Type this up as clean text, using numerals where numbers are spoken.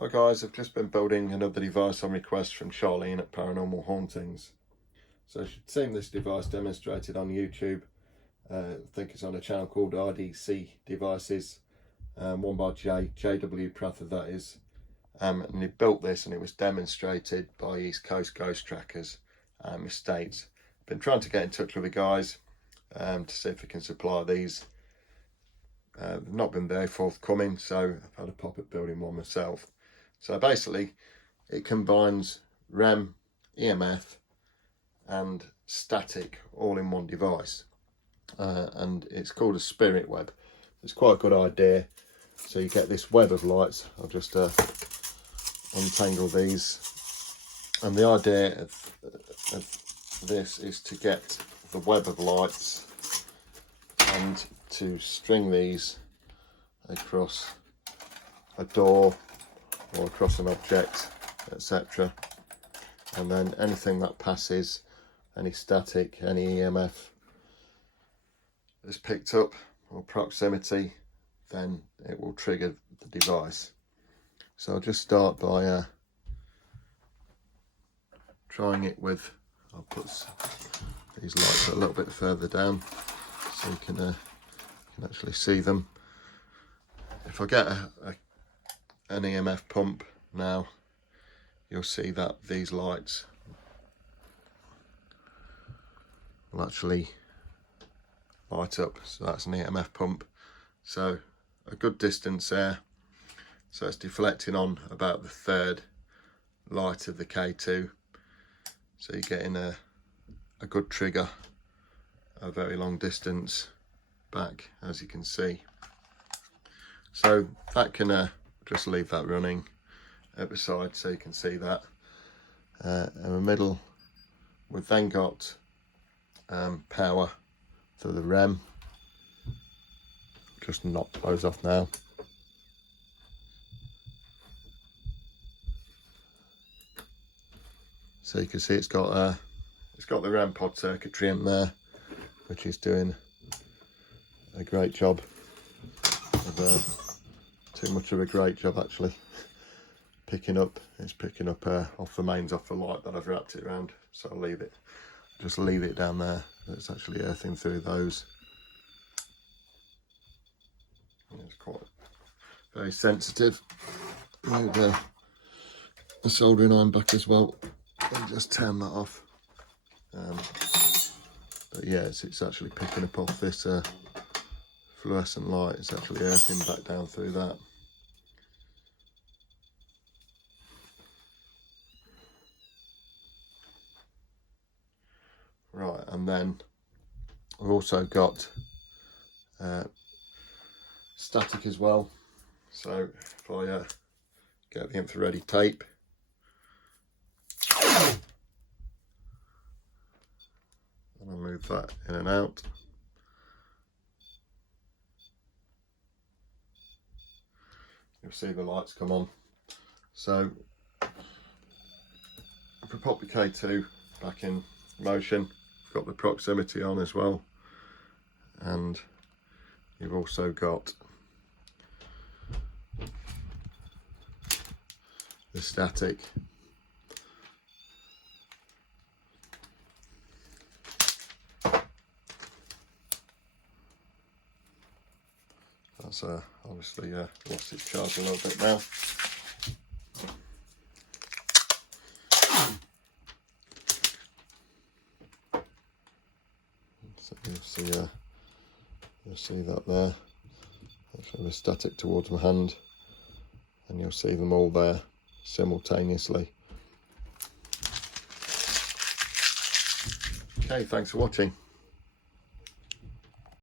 Hi guys, I've just been building another device on request from Charlene at Paranormal Hauntings. So you should have seen this device demonstrated on YouTube. I think it's on a channel called RDC Devices, one by JW Prather that is. And he built this and it was demonstrated by East Coast Ghost Trackers Estates. Been trying to get in touch with the guys to see if we can supply these. They've not been very forthcoming, so I've had a pop at building one myself. So basically it combines REM, EMF and static all in one device, and it's called a spirit web. It's quite a good idea. So you get this web of lights. I'll just untangle these, and the idea of this is to get the web of lights and to string these across a door or across an object, etc. And then anything that passes, any static, any EMF is picked up or proximity, then it will trigger the device. So I'll just start by trying it with, I'll put these lights a little bit further down so you can actually see them. If I get an EMF pump now, you'll see that these lights will actually light up. So that's an EMF pump. So a good distance there. So it's deflecting on about the third light of the K2. So you're getting a good trigger, a very long distance back, as you can see. So that can just leave that running at the side so you can see that. In the middle we've then got power for the REM. Just knock those off now. So you can see it's got the REM pod circuitry in there, which is doing a great job of too much of a great job actually. It's picking up off the mains off the light that I've wrapped it around. So I'll just leave it down there. It's actually earthing through those. And it's quite very sensitive. Move the soldering iron back as well and just turn that off. But yeah, it's actually picking up off this fluorescent light. It's actually earthing back down through that. Right, and then I've also got static as well. So if I get the Infraready tape, and I'll move that in and out. You'll see the lights come on. So if we pop the K2 back in motion, got the proximity on as well, and you've also got the static. That's obviously lost its charge a little bit now. So you'll see that there. Actually the static towards my hand, and you'll see them all there simultaneously. Okay, thanks for watching.